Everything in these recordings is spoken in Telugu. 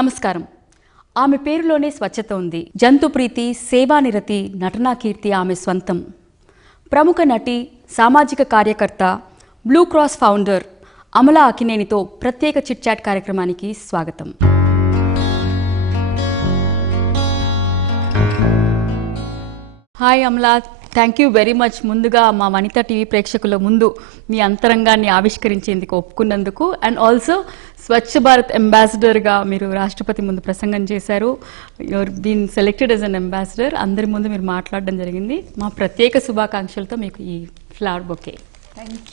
నమస్కారం. ఆమె పేరులోనే స్వచ్ఛత ఉంది. జంతు ప్రీతి, సేవానిరతి, నటనా కీర్తి ఆమె స్వంతం. ప్రముఖ నటి, సామాజిక కార్యకర్త, బ్లూ క్రాస్ ఫౌండర్ అమలా అక్కినేనితో ప్రత్యేక చిట్ చాట్ కార్యక్రమానికి స్వాగతం. Hi Amala, thank you very much. ముందుగా మా వనిత టీవీ ప్రేక్షకుల ముందు మీ అంతరంగాన్ని ఆవిష్కరించేందుకు ఒప్పుకున్నందుకు, అండ్ ఆల్సో స్వచ్ఛ భారత్ అంబాసిడర్గా మీరు రాష్ట్రపతి ముందు ప్రసంగం చేశారు. You're been selected as an ambassador. అందరి ముందు మీరు మాట్లాడడం జరిగింది. మా ప్రత్యేక శుభాకాంక్షలతో మీకు ఈ flower bouquet. Thank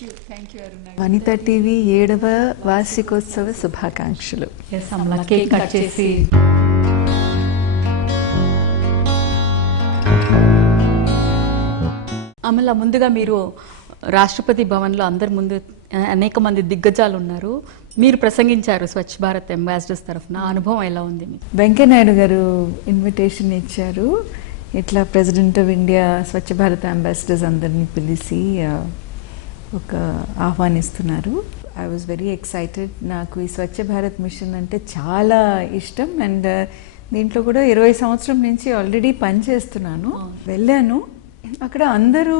you Aruna. Vanitha TV 7వ వార్షికోత్సవ శుభాకాంక్షలు. ఎస్ అమలా, కేక్ కట్ చేసి అమలా, ముందుగా మీరు రాష్ట్రపతి భవన్లో అందరి ముందు అనేక మంది దిగ్గజాలు ఉన్నారు. మీరు ప్రసంగించారు స్వచ్ఛ భారత్ అంబాసిడర్స్ తరఫున. అనుభవం ఎలా ఉంది మీకు? వెంకయ్యనాయుడు గారు ఇన్విటేషన్ ఇచ్చారు. ఇట్లా president of India Swachh Bharat ambassadors అందరినీ పిలిచి ఒక ఆహ్వానిస్తున్నారు. I was very excited. నాకు ఈ స్వచ్ఛ భారత్ మిషన్ అంటే చాలా ఇష్టం. అండ్ దీంట్లో కూడా 20 సంవత్సరం నుంచి ఆల్రెడీ పనిచేస్తున్నాను. వెళ్ళాను, అక్కడ అందరూ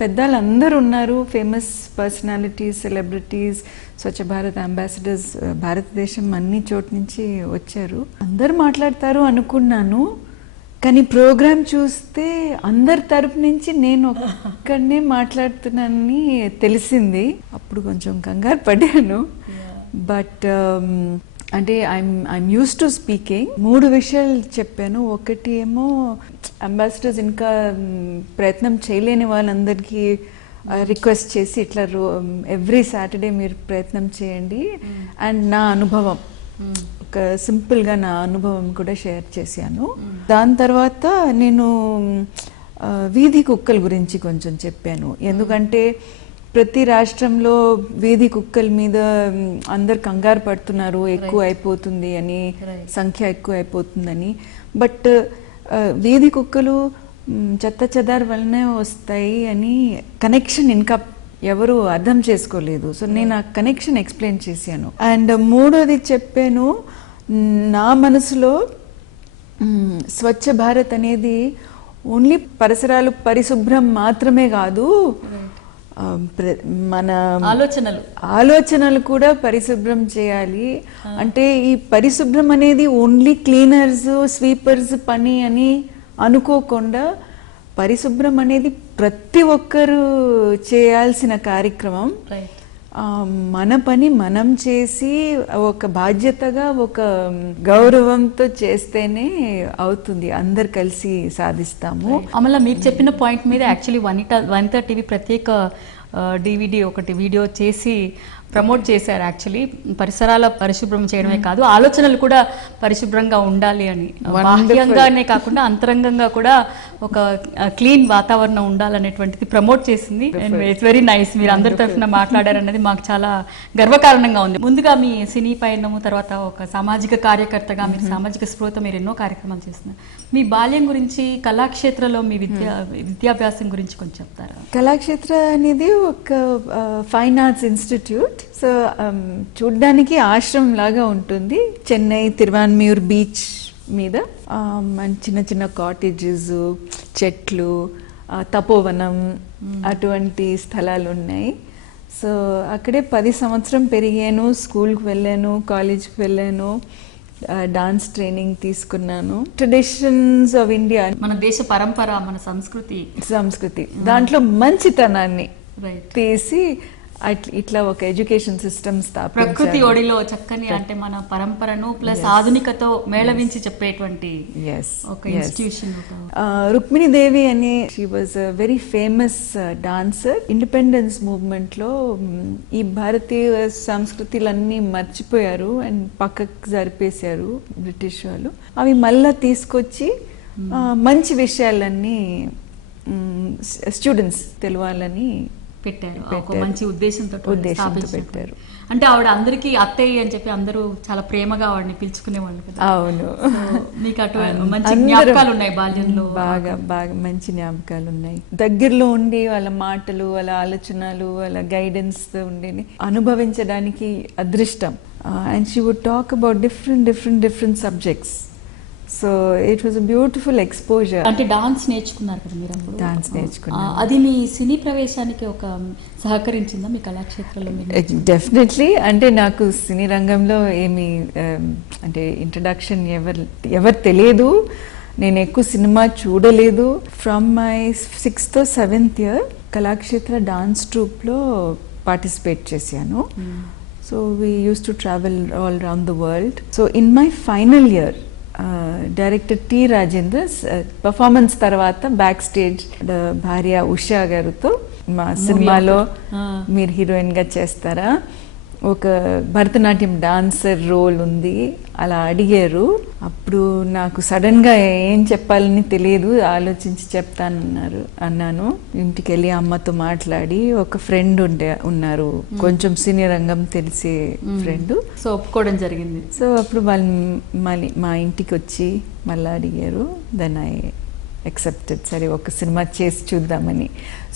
పెద్దలు అందరూ ఉన్నారు. ఫేమస్ పర్సనాలిటీస్, సెలబ్రిటీస్, స్వచ్ఛ భారత్ అంబాసిడర్స్ భారతదేశం అన్ని చోట్ల నుంచి వచ్చారు. అందరు మాట్లాడతారు అనుకున్నాను, కానీ ప్రోగ్రామ్ చూస్తే అందరి తరపు నుంచి నేను ఒక్కడనే మాట్లాడుతున్నానని తెలిసింది. అప్పుడు కొంచెం కంగారు పడ్డాను. బట్ అంటే ఐఎమ్ యూస్ టు స్పీకింగ్. 3 విషయాలు చెప్పాను. ఒకటి ఏమో అంబాసిడర్స్ ఇంకా ప్రయత్నం చేయలేని వాళ్ళందరికీ రిక్వెస్ట్ చేసి ఇట్లా ఎవ్రీ సాటర్డే మీరు ప్రయత్నం చేయండి. అండ్ నా అనుభవం, ఒక సింపుల్గా నా అనుభవం కూడా షేర్ చేశాను. దాని తర్వాత నేను వీధి కుక్కల గురించి కొంచెం చెప్పాను. ఎందుకంటే ప్రతి రాష్ట్రంలో వీధి కుక్కల మీద అందరు కంగారు పడుతున్నారు, ఎక్కువ అయిపోతుంది అని, సంఖ్య ఎక్కువ అయిపోతుందని. బట్ వీధి కుక్కలు చెత్త చెదారు వల్లనే వస్తాయి అని కనెక్షన్ ఇంకా ఎవరు అర్థం చేసుకోలేదు. సో నేను ఆ కనెక్షన్ ఎక్స్ప్లెయిన్ చేశాను. అండ్ 3వది చెప్పాను, నా మనసులో స్వచ్ఛ భారత్ అనేది ఓన్లీ పరిసరాలు పరిశుభ్రం మాత్రమే కాదు, మన ఆలోచనలు కూడా పరిశుభ్రం చేయాలి. అంటే ఈ పరిశుభ్రం అనేది ఓన్లీ క్లీనర్స్, స్వీపర్స్ పని అని అనుకోకుండా, పరిశుభ్రం అనేది ప్రతి ఒక్కరు చేయాల్సిన కార్యక్రమం. మన పని మనం చేసి ఒక బాధ్యతగా, ఒక గౌరవంతో చేస్తేనే అవుతుంది. అందరు కలిసి సాధిస్తాము. అమలా, మీరు చెప్పిన పాయింట్ మీద యాక్చువల్లీ వనిత టీవీ ప్రత్యేక DVD ఒకటి వీడియో చేసి ప్రమోట్ చేశారు. యాక్చువల్లీ పరిసరాల పరిశుభ్రం చేయడమే కాదు, ఆలోచనలు కూడా పరిశుభ్రంగా ఉండాలి అని. బాహ్యంగానే కాకుండా అంతరంగంగా కూడా ఒక క్లీన్ వాతావరణం ఉండాలనేటువంటిది ప్రమోట్ చేసింది. It's very nice. మీరు అందరి తరఫున మాట్లాడారన్నది మాకు చాలా గర్వకారణంగా ఉంది. ముందుగా మీ సినీ పయనము, తర్వాత ఒక సామాజిక కార్యకర్తగా మీరు సామాజిక స్పృహతో మీరు ఎన్నో కార్యక్రమాలు చేస్తున్నారు. మీ బాల్యం గురించి, కళాక్షేత్రంలో మీ విద్యాభ్యాసం గురించి కొంచెం చెప్తారా? కళాక్షేత్ర అనేది ఒక ఫైన్ ఆర్ట్స్ ఇన్స్టిట్యూట్. సో చూడ్డానికి ఆశ్రమం లాగా ఉంటుంది. చెన్నై తిరువాన్మియూర్ బీచ్ మీద చిన్న చిన్న కాటేజెస్, చెట్లు, తపోవనం అటువంటి స్థలాలు ఉన్నాయి. సో అక్కడే 10 సంవత్సరం పెరిగాను. స్కూల్కి వెళ్ళాను, కాలేజ్కి వెళ్ళాను, డాన్స్ ట్రైనింగ్ తీసుకున్నాను. ట్రెడిషన్స్ ఆఫ్ ఇండియా, మన దేశ పరంపర, మన సంస్కృతి దాంట్లో మంచితనాన్ని తీసి ఇట్లా ఒక ఎడ్యుకేషన్ సిస్టమ్ స్థాపించారు. ప్రకృతి ఒడిలో చక్కని, అంటే మన పరంపరను ప్లస్ ఆధునికతో మేళవించి చెప్పేటువంటి ఒక ఇన్స్టిట్యూషన్. రుక్మిణి దేవి అని, she was a very famous dancer. Independence movement లో ఈ భారతీయ సంస్కృతులన్నీ మర్చిపోయారు అండ్ పక్కకు జరిపేశారు బ్రిటిష్ వాళ్ళు. అవి మళ్ళా తీసుకొచ్చి మంచి విషయాలన్నీ స్టూడెంట్స్ తెలవాలని పెట్టారు. ఒక మంచి ఉద్దేశంతో పెట్టారు. అంటే ఆవిడ అందరికీ అత్తయ్య అని చెప్పి అందరూ చాలా ప్రేమగా ఆవిడని పిలుచుకునేవాళ్ళు కదా. అవును. మీకు అటువంటి మంచి జ్ఞాపకాలు ఉన్నాయి బాల్యంలో? బాగా బాగా మంచి జ్ఞాపకాలు ఉన్నాయి. దగ్గరలో ఉండి వాళ్ళ మాటలు, వాళ్ళ ఆలోచనలు, వాళ్ళ గైడెన్స్ ఉండి అనుభవించడానికి అదృష్టం. and she would talk about different subjects. So it was a beautiful exposure. అంటే డాన్స్ నేర్చుకున్నారు కదా మీరు అప్పుడు? డాన్స్ నేర్చుకున్నాను. అది మీ సినీ ప్రవేశానికి ఒక సహకరించిందా మీ కళాక్షేత్రంలో? డెఫినెట్లీ. అంటే నాకు సినీ రంగంలో ఏమి అంటే ఇంట్రడక్షన్ ఎవరు తెలియదు, నేను ఎక్కువ సినిమా చూడలేదు. From my 6th or 7th year Kalakshetra dance ట్రూప్లో పార్టిసిపేట్ చేశాను. So we use to travel all around the world. So in my final year director T Rajendra performance తర్వాత బ్యాక్ స్టేజ్ భార్య ఉషా గారితో మా సినిమాలో మీరు హీరోయిన్ గా చేస్తారా, ఒక భరతనాట్యం డాన్సర్ రోల్ ఉంది అలా అడిగారు. అప్పుడు నాకు సడన్ గా ఏం చెప్పాలని తెలియదు, ఆలోచించి అన్నాను. ఇంటికి వెళ్ళి అమ్మతో మాట్లాడి, ఒక ఫ్రెండ్ ఉన్నారు కొంచెం సీనియర్ రంగం తెలిసే ఫ్రెండ్, సో ఒప్పుకోవడం జరిగింది. సో అప్పుడు వాళ్ళు మళ్ళీ మా ఇంటికి వచ్చి మళ్ళీ అడిగారు. Then I accepted. సరే ఒక సినిమా చేసి చూద్దామని.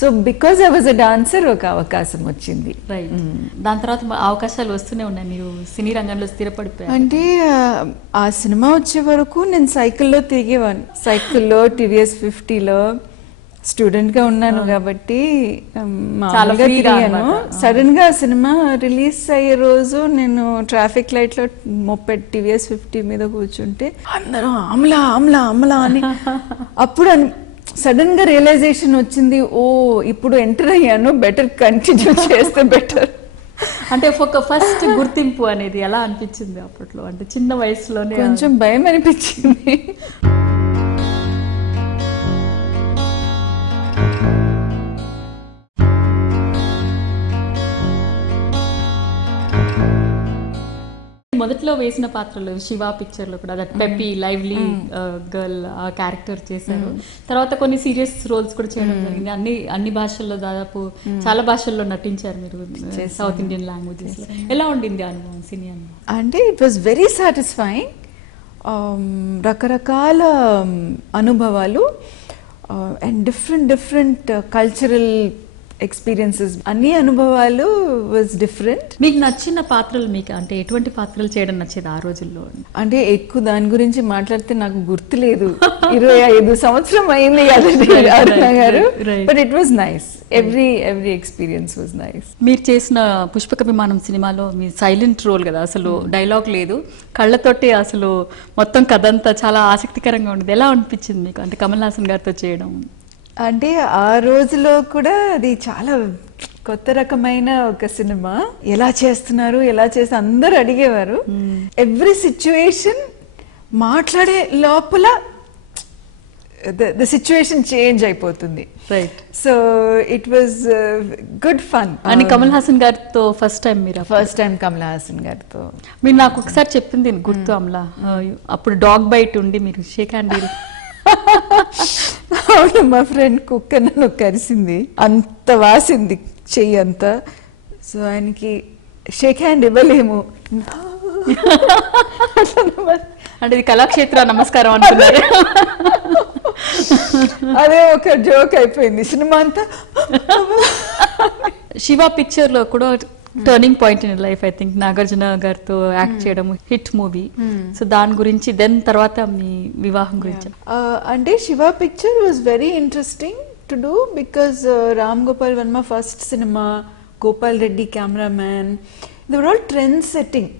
So because I was a dancer ఒక అవకాశం వచ్చింది. రైట్. దాని తర్వాత అవకాశాలు వస్తూనే ఉన్నాయి, మీరు సినీ రంగంలో స్థిరపడిపోయారు. అంటే ఆ సినిమా వచ్చే వరకు నేను సైకిల్లో తిరిగేవాను. సైకిల్లో టీవీఎస్ 50లో స్టూడెంట్ గా ఉన్నాను కాబట్టి మామూలుగా తిరిగాను. సడన్ గా సినిమా రిలీజ్ అయ్యే రోజు నేను ట్రాఫిక్ లైట్ లో మొపెడ్ టీవీఎస్ 50 మీద కూర్చుంటే అందరూ అమలా అమలా అమలా అని అప్పుడు సడన్ గా రియలైజేషన్ వచ్చింది, ఓ ఇప్పుడు ఎంటర్ అయ్యాను, బెటర్ కంటిన్యూ చేస్తే బెటర్. అంటే ఒక ఫస్ట్ గుర్తింపు అనేది ఎలా అనిపించింది అప్పట్లో? అంటే చిన్న వయసులోనే కొంచెం భయం అనిపించింది. మొదట్లో వేసిన పాత్రలు శివ పిక్చర్ లో కూడా దట్ పెప్పీ లైవ్లీ గర్ల్ ఆ క్యారెక్టర్ చేశారు. తర్వాత కొన్ని సీరియస్ రోల్స్ కూడా చేయడం జరిగింది. అన్ని భాషల్లో దాదాపు చాలా భాషల్లో నటించారు మీరు సౌత్ ఇండియన్ లాంగ్వేజెస్. ఎలా ఉండింది అనుభవం సినీ అనుభవం? అంటే ఇట్ వాస్ వెరీ సాటిస్ఫైయింగ్. రకరకాల అనుభవాలు అండ్ డిఫరెంట్ కల్చరల్ ఎక్స్పీరియన్సెస్, అన్ని అనుభవాలు వాజ్ డిఫరెంట్. మీకు నచ్చిన పాత్రలు మీకు అంటే ఎటువంటి పాత్రలు చేయడం నచ్చేది ఆ రోజుల్లో? అంటే ఎక్కువ దాని గురించి మాట్లాడితే నాకు గుర్తులేదు, 25 సంవత్సరం అయింది గారు. But it was nice. Every experience was nice. మీరు చేసిన పుష్పక విమానం సినిమాలో మీ సైలెంట్ రోల్ కదా, అసలు డైలాగ్ లేదు, కళ్ళతోటి అసలు మొత్తం కథ అంతా చాలా ఆసక్తికరంగా ఉండేది. ఎలా అనిపించింది మీకు అంటే కమల్ హాసన్ గారితో చేయడం? అంటే ఆ రోజులో కూడా అది చాలా కొత్త రకమైన ఒక సినిమా. ఎలా చేస్తున్నారు అందరు అడిగేవారు. ఎవ్రీ సిచ్యువేషన్ మాట్లాడే లోపల ద సిచ్యువేషన్ చేంజ్ అయిపోతుంది. Right. So it was good fun. అని కమల్ హాసన్ గారితో ఫస్ట్ టైం కమల్ హాసన్ గారితో మీరు నాకు ఒకసారి చెప్పింది గుర్తు అమలా, అప్పుడు డాగ్ బైట్ ఉండి మీరు షేక్ హ్యాండ్. అవును, మా ఫ్రెండ్ కుక్క నన్ను కరిసింది, అంత వాసింది చెయ్యి అంతా. సో ఆయనకి షేక్ హ్యాండ్ ఇవ్వలేము. అంటే ఇది కళాక్షేత్ర నమస్కారం అంటున్నారు. అదే ఒక జోక్ అయిపోయింది సినిమా అంతా. శివ పిక్చర్ లో కూడా turning point in life I think, Nagarjuna గారితో యాక్ట్ చేయడం, హిట్ మూవీ. సో దాని గురించి దెన్ తర్వాత మీ వివాహం గురించి అంటే Shiva picture was very interesting to do because Ram Gopal Varma first cinema, Gopal Reddy cameraman, they were all trend setting.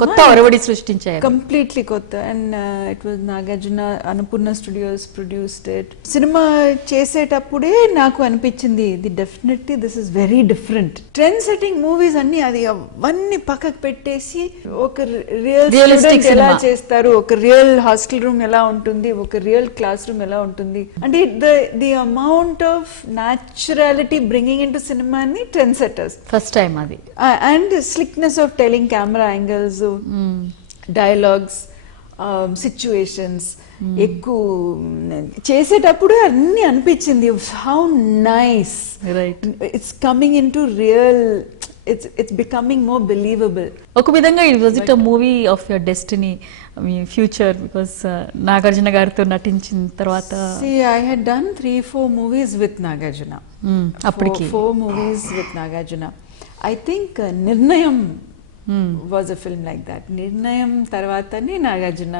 కొత్త ఒరవడి సృష్టించారు, కంప్లీట్లీ కొత్త. And it was Nagarjuna, Annapurna studios produced it. Cinema చేసేటప్పుడే నాకు అనిపించింది ఇది definitely this is very different. Trend setting movies అన్ని అవన్నీ పక్కకు పెట్టేసి ఒక రియల్ ఎలా చేస్తారు, ఒక రియల్ హాస్టల్ రూమ్ ఎలా ఉంటుంది, ఒక రియల్ క్లాస్ రూమ్ ఎలా ఉంటుంది అంటే the amount of naturality bringing into సినిమాని ట్రెండ్ సెట్టర్స్ ఫస్ట్ టైం అది. And slickness of telling camera angles, dialogues, situations ఎక్కువ చేసేటప్పుడు అన్ని అనిపించింది how nice. Right. It's coming into real, it's becoming more believable. ఒక విధంగా it was it a movie of your destiny, మీ ఫ్యూచర్, బికాస్ నాగార్జున గారితో నటించిన తర్వాత. I had done 3-4 movies with Nagarjuna. అప్పటికి 4 movies with Nagarjuna. I think నిర్ణయం was a film like that. నిర్ణయం తర్వాతనే నాగార్జున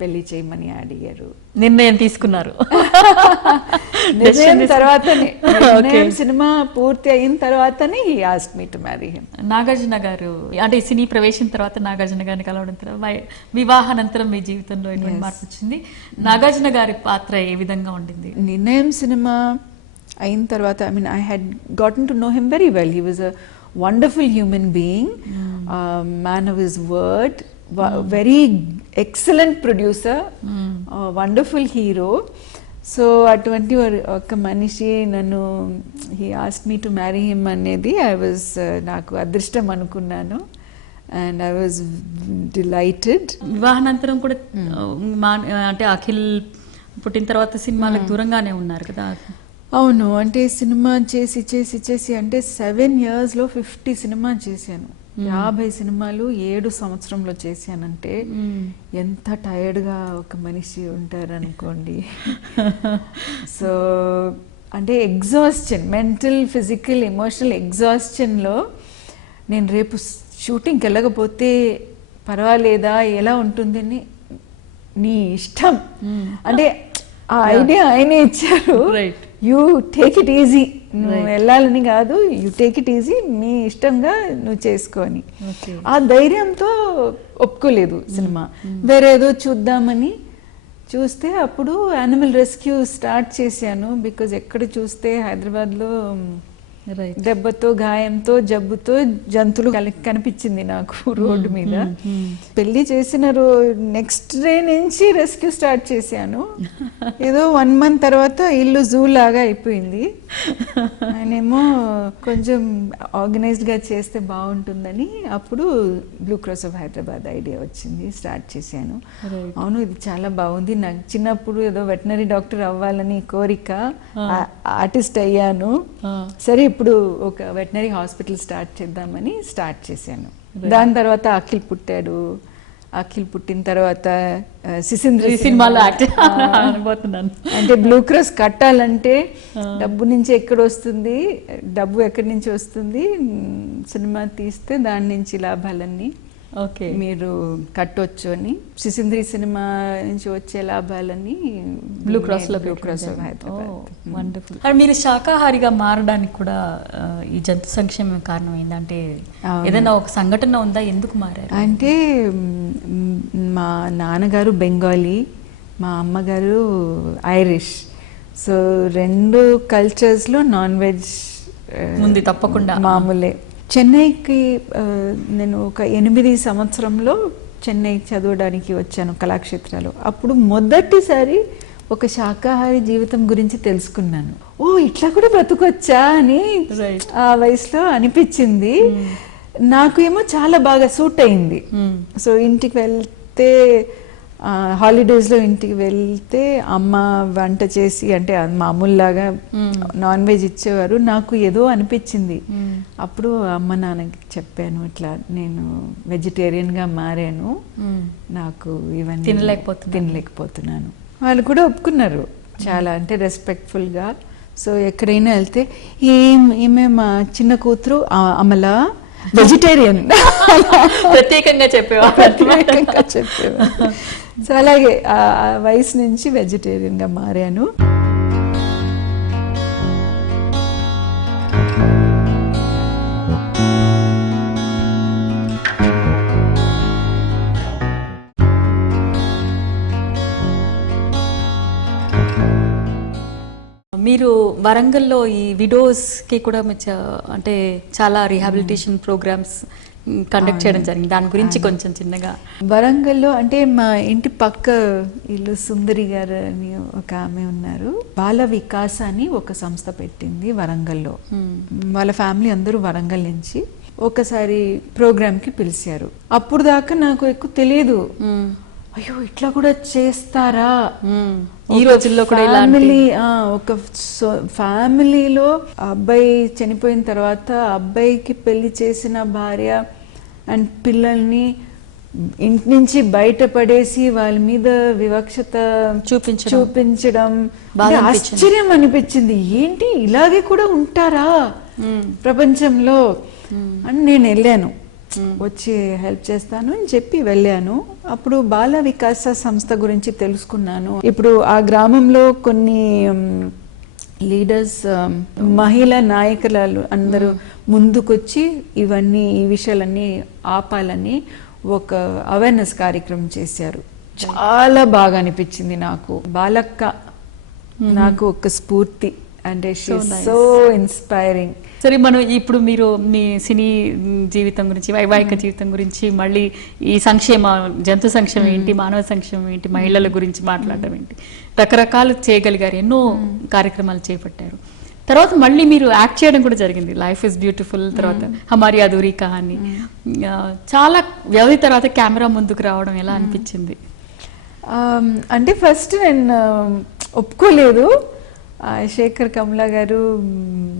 పెళ్లి చేయమని అడిగారు. నిర్ణయం తీసుకున్నారు. నిర్ణయం తర్వాతనే, నిర్ణయం సినిమా పూర్తి అయిన తర్వాతనే he asked me to marry him. Nagarjuna గారు అంటే సినీ ప్రవేశం తర్వాత నాగార్జున గారిని కలవడం తర్వాత వివాహానంతరం మీ జీవితంలో ఎటువంటి మార్పు వచ్చింది? నాగార్జున గారి పాత్ర ఏ విధంగా ఉండింది? నిర్ణయం సినిమా అయిన తర్వాత, I mean, I had gotten to know him very well. He was a wonderful human being, man of his word, very excellent producer, wonderful hero. So అటువంటి ఒక మనిషి నన్ను he asked me to marry him అనేది నాకు అదృష్టం అనుకున్నాను. And I was delighted. వివాహానంతరం కూడా అంటే అఖిల్ పుట్టిన తర్వాత సినిమాలకు దూరంగానే ఉన్నారు కదా? అవును, అంటే సినిమా చేసి చేసి చేసి అంటే 7 yearsలో 50 సినిమా చేశాను. 50 సినిమాలు 7 సంవత్సరంలో చేశానంటే ఎంత టైర్డ్గా ఒక మనిషి ఉంటారనుకోండి. సో అంటే ఎగ్జాస్షన్, మెంటల్, ఫిజికల్, ఎమోషనల్ ఎగ్జాస్షన్లో నేను రేపు షూటింగ్కి వెళ్ళకపోతే పర్వాలేదా, ఎలా ఉంటుందని, నీ ఇష్టం అంటే ఆ ఐడియా ఆయనే ఇచ్చారు. యూ టేక్ ఇట్ ఈజీ, నువ్వు వెళ్ళాలని కాదు, యూ టేక్ ఇట్ ఈజీ, నీ ఇష్టంగా నువ్వు చేసుకొని. ఆ ధైర్యంతో ఒప్పుకోలేదు సినిమా, వేరేదో చూద్దామని చూస్తే అప్పుడు యానిమల్ రెస్క్యూ స్టార్ట్ చేశాను. బికాజ్ ఎక్కడ చూస్తే హైదరాబాద్లో దెబ్బతో, గాయంతో, జబ్బుతో జంతువులు కనిపించింది నాకు రోడ్డు మీద. పెళ్లి చేసిన నెక్స్ట్ డే నుంచి రెస్క్యూ స్టార్ట్ చేశాను. ఏదో 1 month తర్వాత ఇల్లు జూ లాగా అయిపోయింది. ఆయనేమో కొంచెం ఆర్గనైజ్డ్ గా చేస్తే బాగుంటుందని అప్పుడు blue cross of Hyderabad idea వచ్చింది, స్టార్ట్ చేశాను. అవును, ఇది చాలా బాగుంది. నాకు చిన్నప్పుడు ఏదో వెటనరీ డాక్టర్ అవ్వాలని కోరిక, ఆర్టిస్ట్ అయ్యాను. సరే ఇప్పుడు ఒక వెటనరీ హాస్పిటల్ స్టార్ట్ చేద్దామని స్టార్ట్ చేశాను. దాని తర్వాత అఖిల్ పుట్టాడు. అఖిల్ పుట్టిన తర్వాత సిసింద్రి సినిమాలో అంటే బ్లూ క్రాస్ కట్టాలంటే డబ్బు నుంచి డబ్బు ఎక్కడి నుంచి వస్తుంది, సినిమా తీస్తే దాని నుంచి లాభాలన్నీ మీరు కట్టొచ్చు అని, సిసింద్రి సినిమా నుంచి వచ్చే లాభాలని బ్లూ క్రాస్ మీరు శాకాహారిగా మారడానికి కూడా ఈ జంతు సంక్షేమం కారణం ఏంటంటే ఏదైనా ఒక సంఘటన ఉందా? ఎందుకు మారారు? అంటే మా నాన్నగారు బెంగాలీ, మా అమ్మగారు ఐరిష్. సో 2 కల్చర్స్లో నాన్ వెజ్ ఉంది తప్పకుండా మామూలే. చెన్నైకి నేను ఒక 8 సంవత్సరంలో చెన్నై చదవడానికి వచ్చాను కళాక్షేత్రాలు. అప్పుడు మొదటిసారి ఒక శాకాహారి జీవితం గురించి తెలుసుకున్నాను. ఓ, ఇట్లా కూడా బ్రతుకొచ్చా అని ఆ వయసులో అనిపించింది. నాకు ఏమో చాలా బాగా సూట్ అయింది. సో ఇంటికి వెళ్తే, హాలిడేస్లో ఇంటికి వెళ్తే అమ్మ వంట చేసి, అంటే మామూలులాగా నాన్ వెజ్ ఇచ్చేవారు. నాకు ఏదో అనిపించింది. అప్పుడు అమ్మ నాన్నకి చెప్పాను, ఇట్లా నేను వెజిటేరియన్గా మారాను, నాకు ఇవన్నీ తినలేకపోతున్నాను. వాళ్ళు కూడా ఒప్పుకున్నారు చాలా, అంటే రెస్పెక్ట్ఫుల్గా. సో ఎక్కడైనా వెళ్తే ఏమే మా చిన్న కూతురు అమలా వెజిటేరియన్ ప్రత్యేకంగా చెప్పేవా? సో అలాగే ఆ వయసు నుంచి వెజిటేరియన్గా మారాను. మీరు వరంగల్లో ఈ విడోస్ కి కూడా అంటే చాలా రీహాబిలిటేషన్ ప్రోగ్రామ్స్ కండక్ట్ చేయడం జరిగింది. దాని గురించి కొంచెం చిన్నగా. వరంగల్లో అంటే మా ఇంటి పక్క ఇల్లు సుందరి గారు అని ఒక ఆమె ఉన్నారు. బాల వికాస్ అని ఒక సంస్థ పెట్టింది వరంగల్లో. వాళ్ళ ఫ్యామిలీ అందరూ వరంగల్ నుంచి ఒకసారి ప్రోగ్రామ్కి పిలిచారు. అప్పుడు దాకా నాకు ఎక్కువ తెలియదు. అయ్యో, ఇట్లా కూడా చేస్తారా ఈ రోజుల్లో కూడా? ఒక ఫ్యామిలీలో అబ్బాయి చనిపోయిన తర్వాత అబ్బాయికి పెళ్లి చేసిన భార్య అండ్ పిల్లల్ని ఇంటి నుంచి బయటపడేసి వాళ్ళ మీద వివక్షత చూపించడం ఆశ్చర్యం అనిపించింది. ఏంటి, ఇలాగే కూడా ఉంటారా ప్రపంచంలో అని నేను వెళ్ళాను. వచ్చి హెల్ప్ చేస్తాను అని చెప్పి వెళ్ళాను. అప్పుడు బాల వికాస సంస్థ గురించి తెలుసుకున్నాను. ఇప్పుడు ఆ గ్రామంలో కొన్ని లీడర్స్, మహిళా నాయకురాలు అందరూ ముందుకొచ్చి ఈ విషయాలన్నీ ఆపాలని ఒక అవేర్నెస్ కార్యక్రమం చేశారు. చాలా బాగా అనిపించింది నాకు. బాలక్క నాకు ఒక స్ఫూర్తి, అంటే సో ఇన్స్పైరింగ్. సరే, మనం ఇప్పుడు మీరు మీ సినీ జీవితం గురించి, వైవాహిక జీవితం గురించి, మళ్ళీ ఈ జంతు సంక్షేమం ఏంటి, మానవ సంక్షేమం ఏంటి, మహిళల గురించి మాట్లాడడం ఏంటి, రకరకాలు చేయగలిగారు, ఎన్నో కార్యక్రమాలు చేపట్టారు. తర్వాత మళ్ళీ మీరు యాక్ట్ చేయడం కూడా జరిగింది. లైఫ్ ఇస్ బ్యూటిఫుల్, తర్వాత హమారీ అధూరీ కహానీ. చాలా వ్యవధి తర్వాత కెమెరా ముందుకు రావడం ఎలా అనిపించింది? అంటే ఫస్ట్ నేను ఒప్పుకోలేదు. శేఖర్ కమలా గారు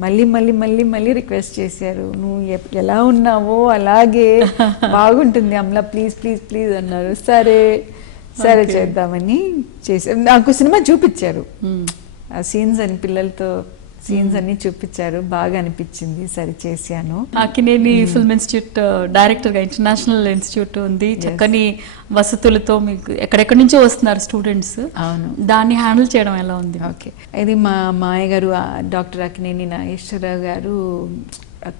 మళ్ళీ మళ్ళీ మళ్ళీ మళ్ళీ రిక్వెస్ట్ చేశారు, నువ్వు ఎలా ఉన్నావో అలాగే బాగుంటుంది అమలా, ప్లీజ్ ప్లీజ్ ప్లీజ్ అన్నారు. సరే సరే చేద్దామని చేశారు. నాకు సినిమా చూపించారు, ఆ సీన్స్ అని పిల్లలతో సీన్స్ అన్ని చూపించారు, బాగా అనిపించింది, సరే చేశాను. అక్కినేని ఫిల్మ్ ఇన్స్టిట్యూట్ డైరెక్టర్ గా ఇంటర్నేషనల్ ఇన్స్టిట్యూట్ ఉంది, చక్కని వసతులతో మీకు ఎక్కడెక్కడి నుంచో వస్తున్నారు స్టూడెంట్స్. అవును, దాన్ని హ్యాండిల్ చేయడం ఎలా ఉంది? ఓకే, ఇది మా మాయ గారు డాక్టర్ అక్కినేని నాగేశ్వరరావు గారు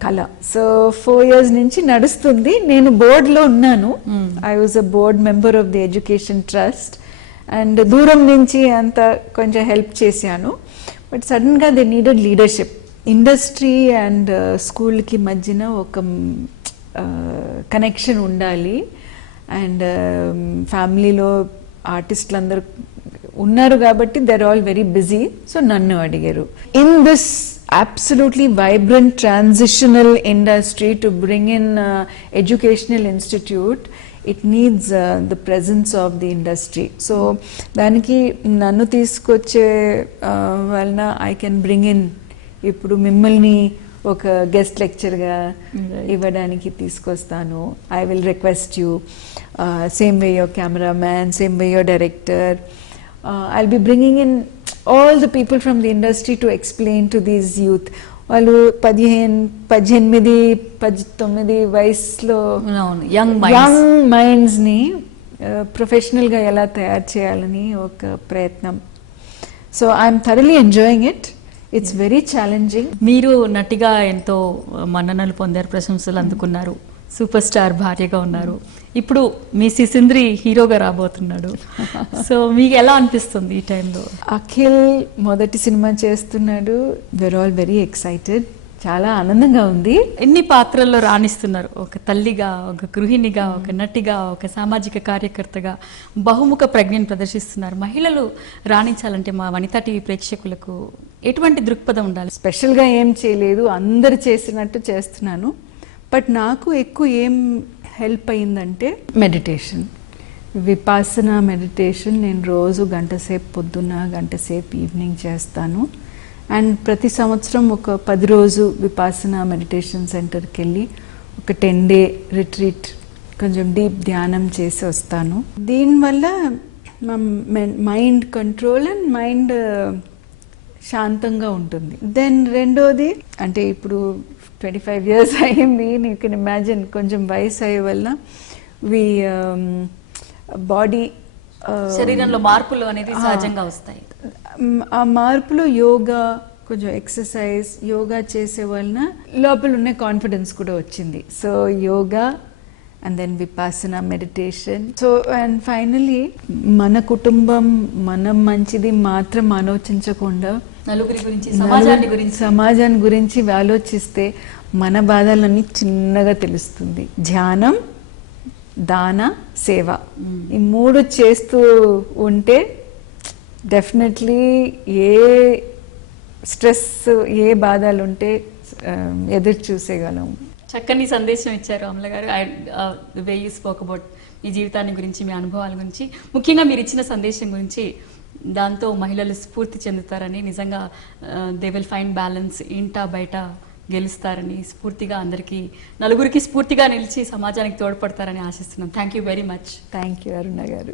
కళ. సో 4 years నుంచి నడుస్తుంది. నేను బోర్డులో ఉన్నాను. I was a board member of the education trust and దూరం నుంచి అంత కొంచెం హెల్ప్ చేశాను. బట్ సడన్గా they needed leadership. Industry and స్కూల్కి మధ్యన ఒక కనెక్షన్ ఉండాలి. అండ్ ఫ్యామిలీలో ఆర్టిస్టులు అందరూ ఉన్నారు కాబట్టి they are all very busy. So నన్ను అడిగారు, in this absolutely vibrant transitional industry, to bring in educational institute, it needs the presence of the industry. So daniki nannu తీసుకొచ్చే వలన I can bring in ఇప్పుడు మిమ్మల్ని ఒక గెస్ట్ లెక్చర్గా ఇవ్వడానికి తీసుకొస్తాను. I will request you, same way your cameraman, same way your director. I'll be bringing in all the people from the industry to explain to these youth. వాళ్ళు 18-19 వయసులో యంగ్ మైండ్స్ ని ప్రొఫెషనల్ గా ఎలా తయారు చేయాలని ఒక ప్రయత్నం. So I'm thoroughly enjoying it. It's very challenging. మీరు నటిగా ఎంతో మన్ననలు పొందారు, ప్రశంసలు అందుకున్నారు, సూపర్ స్టార్ భార్యగా ఉన్నారు. ఇప్పుడు మీ సిసింద్రి హీరోగా రాబోతున్నాడు. సో మీకు ఎలా అనిపిస్తుంది ఈ టైంలో? అఖిల్ మొదటి సినిమా చేస్తున్నాడు. we're all very excited. చాలా ఆనందంగా ఉంది. ఎన్ని పాత్రల్లో రాణిస్తున్నారు, ఒక తల్లిగా, ఒక గృహిణిగా, ఒక నటిగా, ఒక సామాజిక కార్యకర్తగా బహుముఖ ప్రజ్ఞను ప్రదర్శిస్తున్నారు. మహిళలు రాణించాలంటే మా వనితా టీవీ ప్రేక్షకులకు ఎటువంటి దృక్పథం ఉండాలి? స్పెషల్గా ఏం చేయలేదు, అందరు చేసినట్టు చేస్తున్నాను. బట్ నాకు ఎక్కువ ఏం హెల్ప్ అయిందంటే మెడిటేషన్, విపాసన మెడిటేషన్. నేను రోజు గంట సేపు పొద్దున్న, గంట సేపు ఈవినింగ్ చేస్తాను. అండ్ ప్రతి సంవత్సరం ఒక 10 రోజు విపాసన మెడిటేషన్ సెంటర్కి వెళ్ళి ఒక 10 day రిట్రీట్ కొంచెం డీప్ ధ్యానం చేసి వస్తాను. దీనివల్ల మైండ్ కంట్రోల్ అండ్ మైండ్ శాంతంగా ఉంటుంది. దెన్ రెండోది అంటే ఇప్పుడు 25 years అయింది. యూ కెన్ ఇమాజిన్ కొంచెం వయసు అయ్యే వల్ల బాడీ శరీరంలో మార్పులు అనేది సహజంగా వస్తాయి. ఆ మార్పులో యోగా, కొంచెం ఎక్సర్సైజ్, యోగా చేసే వలన లోపల ఉన్న కాన్ఫిడెన్స్ కూడా వచ్చింది. So yoga and then Vipassana meditation. So and finally మన కుటుంబం, మనం మంచిది మాత్రం ఆలోచించకుండా నలుగురి గురించి, సమాజాన్ని గురించి ఆలోచిస్తే మన బాధలన్నీ చిన్నగా తెలుస్తుంది. ధ్యానం, దాన, సేవ, ఈ 3 చేస్తూ ఉంటే డెఫినెట్లీ ఏ స్ట్రెస్, ఏ బాధలు ఉంటే ఎదురు చూసేయగలం. చక్కని సందేశం ఇచ్చారు అమల గారు. Way you spoke about me జీవితాన్ని గురించి, మీ అనుభవాల గురించి, ముఖ్యంగా మీరు ఇచ్చిన సందేశం గురించి, దాంతో మహిళలు స్ఫూర్తి చెందుతారని, నిజంగా దే విల్ ఫైండ్ బ్యాలెన్స్, ఇంట బయట గెలుస్తారని, స్ఫూర్తిగా అందరికీ, నలుగురికి స్ఫూర్తిగా నిలిచి సమాజానికి తోడ్పడతారని ఆశిస్తున్నాం. Thank you very much. Thank you Aruna గారు.